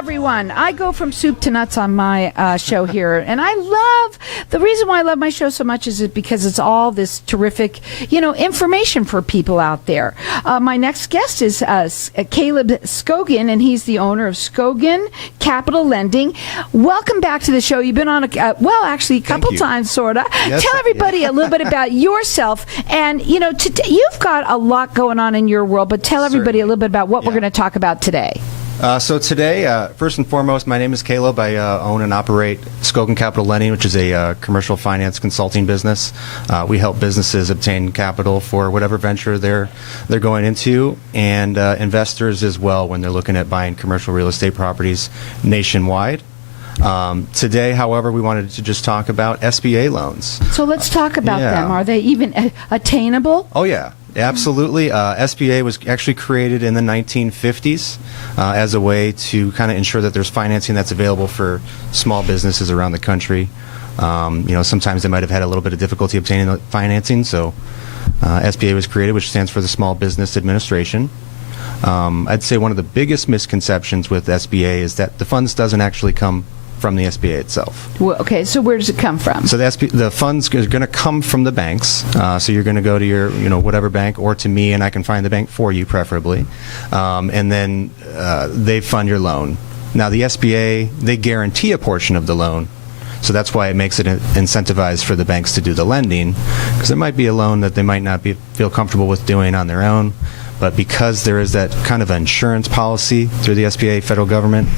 everyone. I go from soup to nuts on my show here, and the reason why I love my show so much is because it's all this terrific, information for people out there. My next guest is Caleb Skogen, and he's the owner of Skogen Capital Lending. Welcome back to the show. You've been on a couple times, sort of. Yes, Tell everybody a little bit about yourself, and today you've got a lot going on in your world, but tell everybody a little bit about what we're going to talk about today. So today, first and foremost, my name is Caleb. I own and operate Skogen Capital Lending, which is a commercial finance consulting business. We help businesses obtain capital for whatever venture they're going into, and investors as well when they're looking at buying commercial real estate properties nationwide. Today, however, we wanted to just talk about SBA loans. So let's talk about them. Are they even attainable? Oh, yeah. Absolutely. SBA was actually created in the 1950s as a way to kind of ensure that there's financing that's available for small businesses around the country. Sometimes they might have had a little bit of difficulty obtaining the financing, so SBA was created, which stands for the Small Business Administration. I'd say one of the biggest misconceptions with SBA is that the funds doesn't actually come from the SBA itself. Well, okay, so where does it come from? So the funds are going to come from the banks. So you're going to go to your, whatever bank, or to me, and I can find the bank for you, preferably. And then they fund your loan. Now, the SBA, they guarantee a portion of the loan. So that's why it makes it incentivized for the banks to do the lending, because there might be a loan that they might not feel comfortable with doing on their own. But because there is that kind of insurance policy through the SBA, federal government,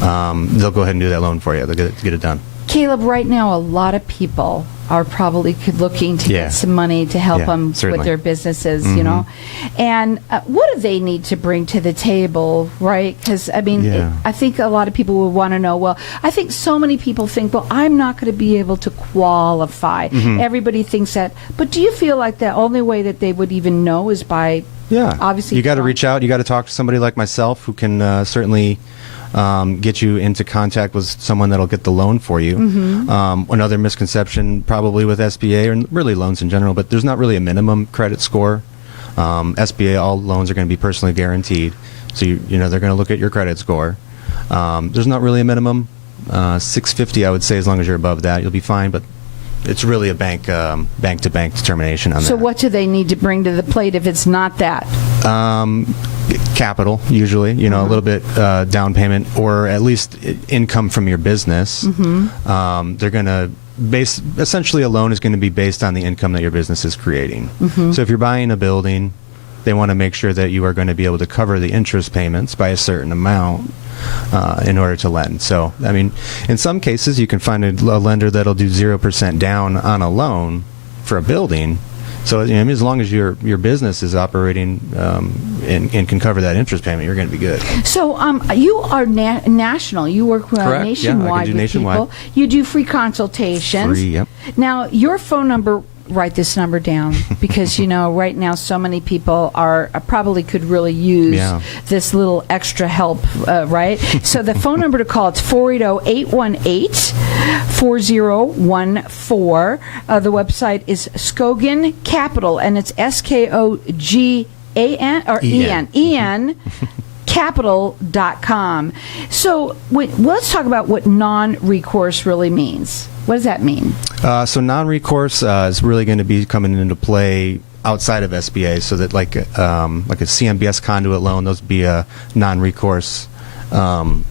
they'll go ahead and do that loan for you. They'll get it done. Caleb, right now a lot of people are probably looking to get some money to help them with their businesses, And what do they need to bring to the table, right? Because, I think a lot of people would want to know, I think so many people think, I'm not going to be able to qualify. Everybody thinks that. But do you feel like the only way that they would even know is by... Yeah, obviously. You got to reach out. You got to talk to somebody like myself who can certainly get you into contact with someone that'll get the loan for you. Another misconception probably with SBA, or really loans in general, but there's not really a minimum credit score. SBA, all loans are going to be personally guaranteed, so they're going to look at your credit score. There's not really a minimum. 650, I would say, as long as you're above that, you'll be fine. But it's really a bank-to-bank determination on that. So what do they need to bring to the plate if it's not that? Capital, usually, a little bit down payment, or at least income from your business. They're going to essentially a loan is going to be based on the income that your business is creating. So if you're buying a building, they want to make sure that you are going to be able to cover the interest payments by a certain amount in order to lend. So, in some cases, you can find a lender that'll do 0% down on a loan for a building. So, as long as your business is operating and can cover that interest payment, you're going to be good. So, you are national. You work nationwide with people. You do free consultations. Free, yep. Now, your phone number. Write this number down, because right now so many people probably could really use this little extra help, right? So the phone number to call, it's 480-818-4014. The website is Skogen Capital, and it's SKOGAN or EN capital.com. So let's talk about what non-recourse really means. What does that mean? So non-recourse is really going to be coming into play outside of SBA, so that like a CMBS conduit loan, those would be a non-recourse loan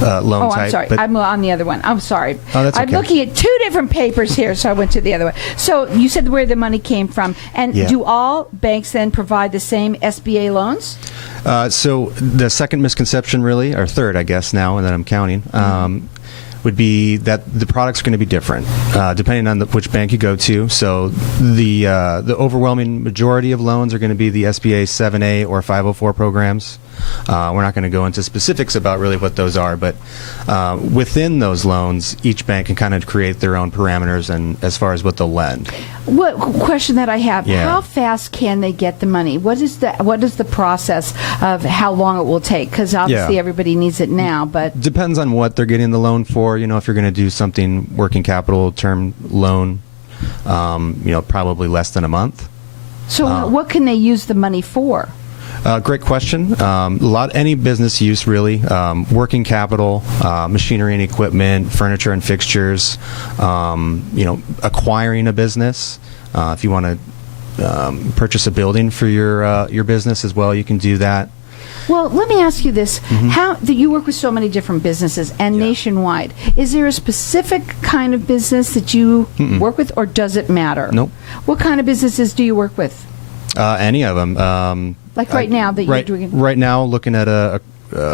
type. I'm sorry. I'm on the other one. I'm sorry. Oh, that's okay. I'm looking at two different papers here, so I went to the other one. So you said where the money came from. And do all banks then provide the same SBA loans? So the second misconception, really, or third, I guess, now, and that I'm counting, would be that the product's going to be different depending on which bank you go to. So the overwhelming majority of loans are going to be the SBA 7A or 504 programs. We're not going to go into specifics about really what those are, but within those loans, each bank can kind of create their own parameters and as far as what they'll lend. What question that I have? How fast can they get the money? What is the process of how long it will take? Because obviously everybody needs it now, but depends on what they're getting the loan for. If you're going to do something working capital term loan, probably less than a month. So what can they use the money for? Great question. Any business use really, working capital, machinery and equipment, furniture and fixtures, acquiring a business. If you want to purchase a building for your business as well, you can do that. Well, let me ask you this. How do you work with so many different businesses and nationwide? Is there a specific kind of business that you work with, or does it matter? Nope. What kind of businesses do you work with? Any of them. Like right now that you're doing? Right now, looking at a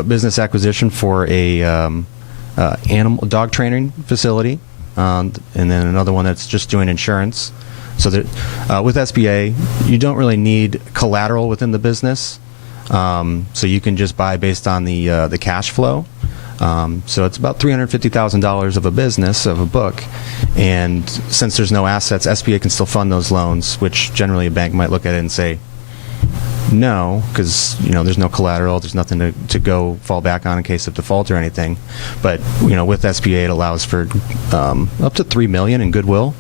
business acquisition for a dog training facility, and then another one that's just doing insurance. So that with SBA, you don't really need collateral within the business. So you can just buy based on the cash flow. So it's about $350,000 of a business, of a book. And since there's no assets, SBA can still fund those loans, which generally a bank might look at it and say, no, because there's no collateral, there's nothing to go fall back on in case of default or anything. But with SBA, it allows for up to $3 million in goodwill.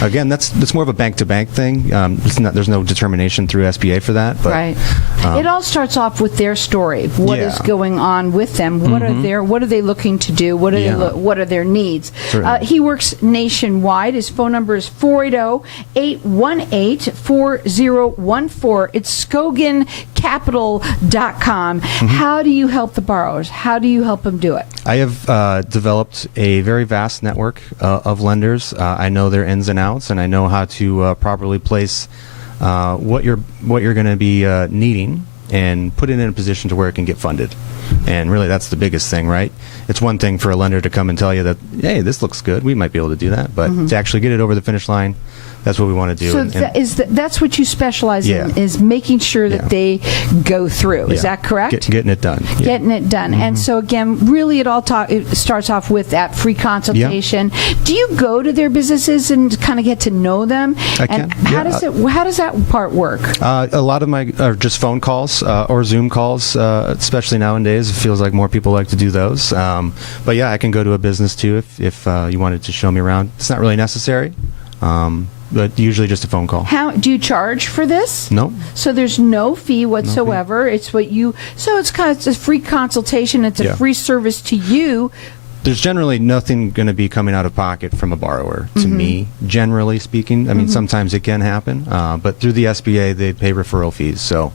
Again, that's more of a bank-to-bank thing. There's no determination through SBA for that. But, right. It all starts off with their story. What is going on with them? What are they looking to do? What are their needs? He works nationwide. His phone number is 480-818-4014. It's SkogenCapital.com. How do you help the borrowers? How do you help them do it? I have developed a very vast network of lenders. I know their ins and outs, and I know how to properly place what you're going to be needing and put it in a position to where it can get funded. And really, that's the biggest thing, right? It's one thing for a lender to come and tell you that, hey, this looks good, we might be able to do that, but to actually get it over the finish line, that's what we want to do. So that's what you specialize in, is making sure that they go through. Is that correct? Getting it done. Getting it done. And so, again, really it starts off with that free consultation. Do you go to their businesses and kind of get to know them? I can. How does that part work? A lot of my are just phone calls or Zoom calls, especially nowadays. It feels like more people like to do those. But yeah, I can go to a business too if you wanted to show me around. It's not really necessary. But usually just a phone call. How do you charge for this? No. So there's no fee whatsoever. No fee. It's what you. So it's a free consultation. It's a free service to you. There's generally nothing going to be coming out of pocket from a borrower to me, generally speaking. I mean, sometimes it can happen, but through the SBA, they pay referral fees, so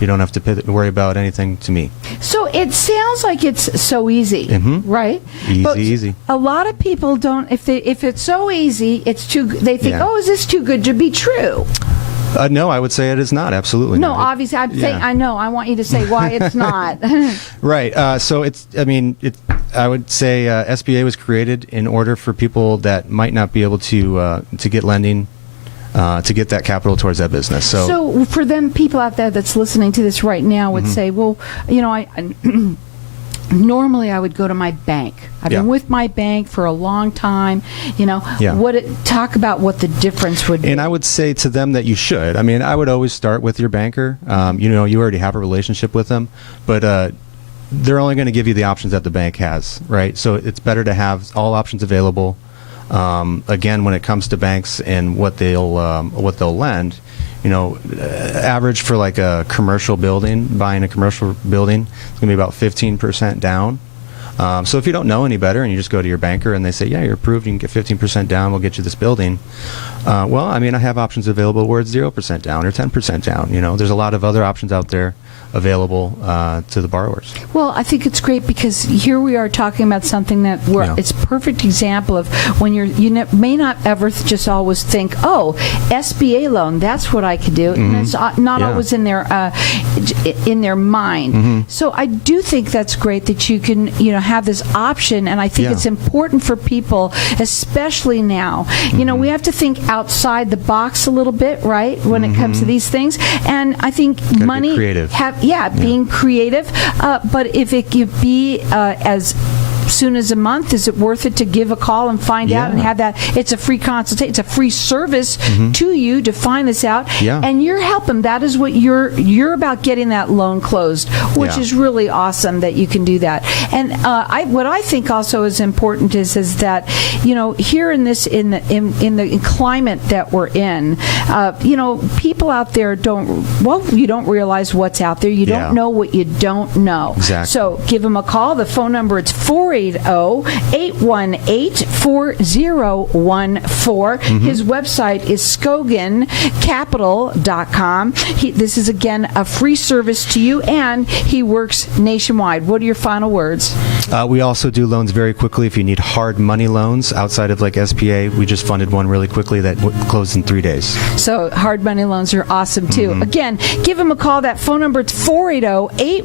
you don't have to worry about anything to me. So it sounds like it's so easy, right? Easy. A lot of people don't. If it's so easy, it's too. They think, oh, is this too good to be true? No, I would say it is not. Absolutely no, not. Obviously, I know. I want you to say why it's not. Right. So it's. I mean, I would say SBA was created in order for people that might not be able to get lending. To get that capital towards that business. So for them, people out there that's listening to this right now would say, well, normally I would go to my bank. I've been with my bank for a long time. Talk about what the difference would be. And I would say to them that you should. I mean, I would always start with your banker. You already have a relationship with them, but they're only going to give you the options that the bank has, right? So it's better to have all options available. Again, when it comes to banks and what they'll lend, average for like a commercial building, buying a commercial building, it's going to be about 15% down. So if you don't know any better and you just go to your banker and they say, yeah, you're approved, you can get 15% down, we'll get you this building. Well, I mean, I have options available where it's 0% down or 10% down. There's a lot of other options out there available to the borrowers. Well, I think it's great because here we are talking about something that it's a perfect example of when you may not ever just always think, oh, SBA loan, that's what I could do. And it's not always in their mind. So I do think that's great that you can have this option, and I think it's important for people, especially now. We have to think outside the box a little bit, right, when it comes to these things. And I think money creative. Being creative, but if it could be as soon as a month? Is it worth it to give a call and find out and have that? It's a free consultation. It's a free service to you to find this out. Yeah. And you're helping. That is what you're about, getting that loan closed, which is really awesome that you can do that. And what I think also is important is that, here in this in the climate that we're in, people out there you don't realize what's out there. You don't know what you don't know. Exactly. So give him a call. The phone number, it's 480-818-4014. His website is SkogenCapital.com. This is, again, a free service to you, and he works nationwide. What are your final words? We also do loans very quickly if you need hard money loans outside of like SBA. We just funded one really quickly that closed in 3 days. So hard money loans are awesome too. Again, give him a call. That phone number, it's 480-818-4014.